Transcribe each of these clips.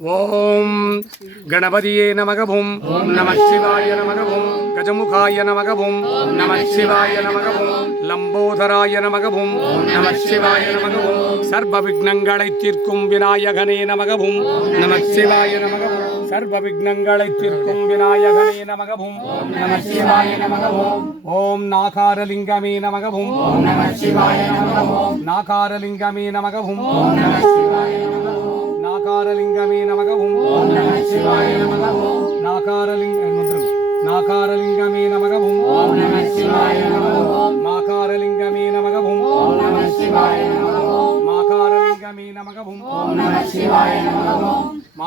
ஓம் கணபதியே நமகவும் ஓம் நம சிவாய நமகவும் கஜமுகாய நமகவும் ஓம் நம சிவாய நமகவும் லம்போதராய நமகவும் ஓம் நம சிவாய நமகவும் சர்வ விக்னங்களை தீர்க்கும் விநாயகனே நமகவும் நம சிவாய நமகவும் சர்வ விக்னங்களை தீர்க்கும் விநாயகனே நமகவும் ஓம் நம சிவாய நமகவும் ஓம் நாகாரலிங்கமே நமகவும் ஓம் நம சிவாய நமகவும் நாகாரலிங்கமே நமகவும் ஓம் நம சிவாய நமகவும் நாகாரலிங்கமே நமகவும் ஓம் நம சிவாய நமகவும் நாகாரலிங்க வந்துரும்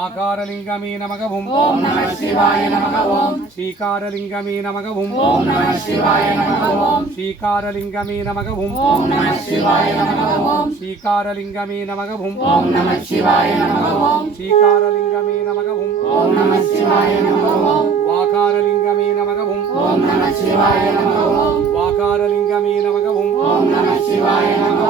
நமகவும் மாகாரலிங்கமே நமகவும் ஓம் நம சிவாய நமகவும் ஸ்ரீகாரலிங்கமே நமகவும் ஓம் நம சிவாய நமகவும் ஸ்ரீகாரலிங்கமே நமகவும் ஓம் நம சிவாய நமகவும் ஸ்ரீகாரலிங்கமே நமகவும் ஓம் நம சிவாய நமகவும் ஸ்ரீகாரலிங்கமே நமகவும் ஓம் நம சிவாய நமகவும் வாகாரலிங்கமே நமகவும் ஓம் நம சிவாய நமகவும் வாகாரலிங்கமே நமகவும் ஓம் நம சிவாய நமகவும் வாகாரலிங்கமே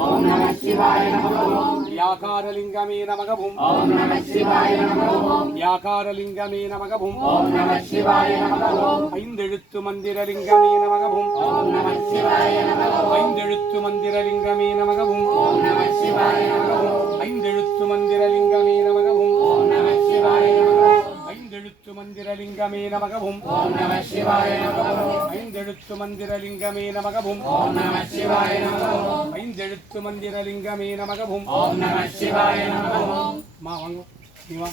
ஓம் நம சிவாய நமகவும் யாகாரலிங்கமே நமகவும் ஓம் நம சிவாய நமகவும் யாகாரலிங்கமே நமகவும் ஓம் நம சிவாய நமகவும் ஐந்தெழுத்து மந்திரலிங்கமே நமகவும் ஓம் நம சிவாய நமகவும் ஐந்தெழுத்து மந்திரலிங்கமே நமகவும் ஓம் நம சிவாய நமகவும் ஐந்தெழுத்து மந்திரலிங்கமே நமகவும் ஓம் நம சிவாய நமகவும் ஐந்தெழுத்து மந்திரலிங்கமே நமகவும். ஓம் நம சிவாய நமகவும். ஐந்தெழுத்து மந்திரலிங்கமே நமகவும். ஓம் நம சிவாய நமகவும். ஐந்தெழுத்து மந்திரலிங்கமே நமகவும். ஓம் நம சிவாய நமகவும். மா வாங்க. நீ வா.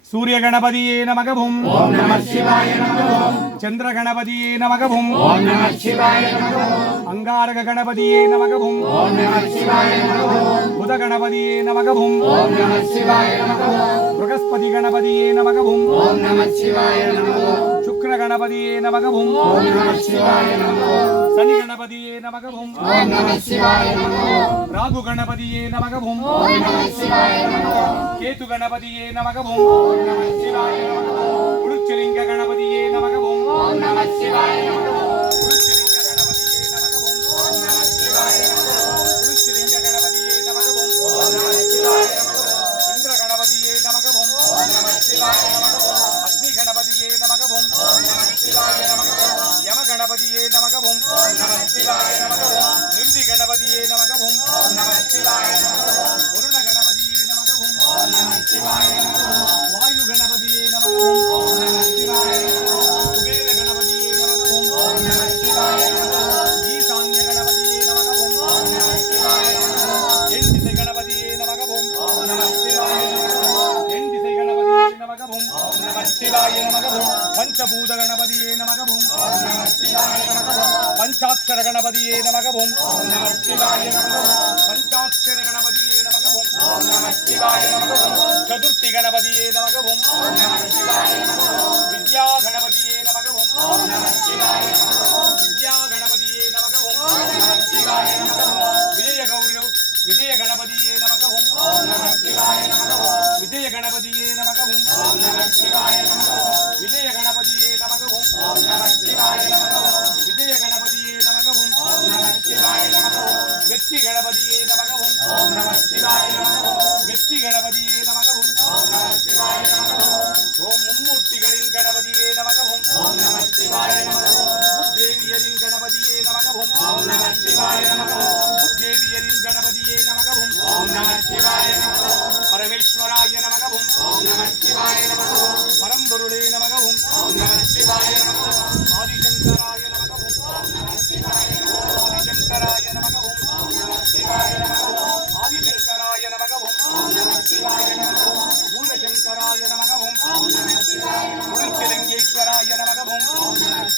சூரிய கணபதியே நமகவும். ஓம் நம சிவாய நமகவும். சந்திர கணபதியே நமகவும். ஓம் நம சிவாய நமகவும். அங்காரக கணபதியே நமகவும். ஓம் நம சிவாய நமகவும். புத கணபதியே நமகவும். ஓம் நம சிவாய நமகவும். கணபதியே நமகவும் சுக்கிர கணபதியே நமகவும் சனி கணபதியே நமகவும் ராகு கணபதியே நமகவும் கேது கணபதியே நமகவும் குருச்சிலிங்க கணபதியே நமகவும் பஞ்சபூத கணபதியே நமகவும் பஞ்சாட்சர கணபதியே நமகவும் பஞ்சாட்சர கணபதியே நமகவும் சதுர்த்தி கணபதியே நமகவும் வித்யா கணபதியே நமகவும் வித்யா கணபதியே நமகவும் விஜய கௌரி விஜய கணபதியே நமகவும் விஜய கணபதியே நமகவும். விஜய கணபதியே நமகவும். விஜய கணபதியே நமகவும். வெற்றி கணபதியே நமகவும். வெற்றி கணபதியே நமகவும். ஓம் மும்மூர்த்திகளின் கணபதியே நமகவும். தேவியரின் கணபதியே நமகவும். தேவியரின் கணபதியே நமகவும். ஓம் நம சிவாய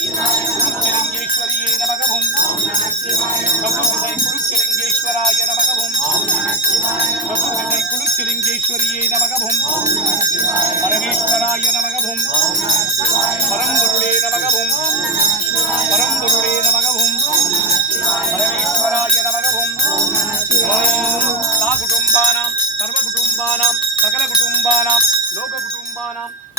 குருச்சிலிங்கேஸ்வரியே நமகவும் ஓம் நம குருச்சிலிங்கேஸ்வராய நமகவும் ஓம் நம குருச்சிலிங்கேஸ்வரியே நமகவும் பரமேஸ்வராய நமகவும் பரம்பொருளே நமகவும் பரம்பொருளே நமகவும் ஓம் நம சிவாய பரமேஸ்வராய நமகவும் ஓம் நம சிவாய சா குடும்பானாம்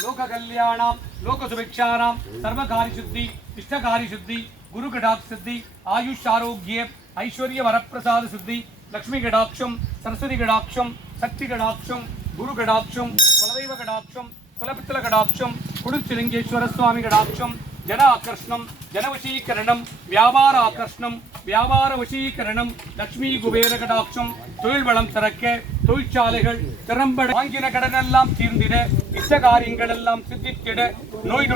சர்வ குடும்பானாம் சகல குடும்பானாம் சுத்தி இஷ்டகாரி சுத்தி குரு கடாக் சித்தி ஆயுஷ் ஆரோக்கிய ஐஸ்வர்ய வரப்பிரசாத சித்தி லக்ஷ்மி கடாட்சம் சரஸ்வதி கடாட்சம் சக்தி கடாட்சம் குரு கடாட்சம் குலதெய்வ கடாட்சம் குலபித்தல கடாட்சம் குடுச்சிலிங்கேஸ்வர சுவாமி கடாட்சம் ஜன ஆகர்ஷணம் ஜனவசீகரணம் வியாபார ஆகர்ஷணம் வியாபார வசீகரணம் லட்சுமி குபேர கடாட்சம் தொழில் வளம் திறக்க தொழிற்சாலைகள் திறம்பட வாங்கின கடனெல்லாம் தீர்ந்திட இஷ்ட காரியங்கள் எல்லாம் சித்தித்திட நோய்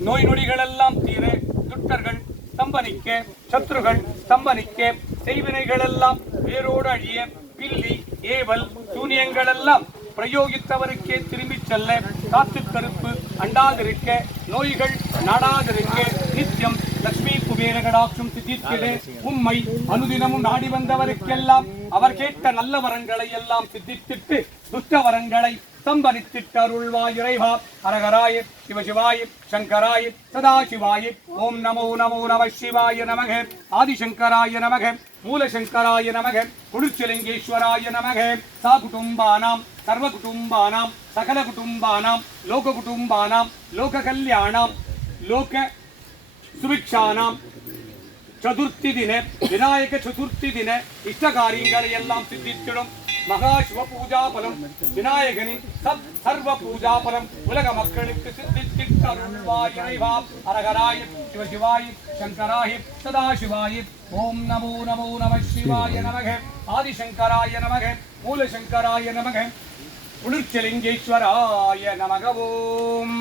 நோய் நொடிகளெல்லாம் தீர துட்டர்கள் ஸ்தம்பனிக்க சத்ருகள் ஸ்தம்பனிக்க செய்வினைகளெல்லாம் வேரோடு அழிய பில்லி ஏவல் சூனியங்களெல்லாம் பிரயோகித்தவருக்கே திரும்பிச் செல்ல காத்து கருப்பு அண்டாதிருக்க நோய்கள் நாடாதிருக்க நித்தியம் லட்சுமி குபேர கடாட்சம் உம்மை அனுதினமும் நாடி வந்தவருக்கெல்லாம் அவர் கேட்ட நல்ல வரங்களை எல்லாம் சித்தித்திட்டு துஷ்ட வரங்களை சம்பரித்திட்டு அருள்வாய் இறைவா அரகராய சிவசிவாய சங்கராய சதாசிவாய. ஓம் நமோ நமோ நம சிவாய நமக. ஆதிசங்கராய நமக. மூலசங்கராய நமக. குளிர்ச்சலிங்கேஸ்வராய நமக. சா குடும்பானாம் சர்வ குடும்பானாம் சகல குடும்பானாம் லோக குடும்பானாம் லோக கல்யாணாம் லோக சுபிக்ஷானாம். சதுர்த்தி தின விநாயக சதுர்த்தி தின இஷ்ட காரியங்களை எல்லாம் சித்தித்திடும் மகா சிவ பூஜா பலம் விநாயகனின் சத் சர்வ பூஜா பலம் உலக மக்களுக்கு சித்தித்திட்டு அருள்வாய் இறைவா அரகராய சிவசிவாய சங்கராய சதாசிவாய ஓம் நமோ நமோ நம சிவாய நமக ஆதிசங்கராய நமக மூலசங்கராய நமக குளிர்ச்சலிங்கேஸ்வராய நமக ஓம்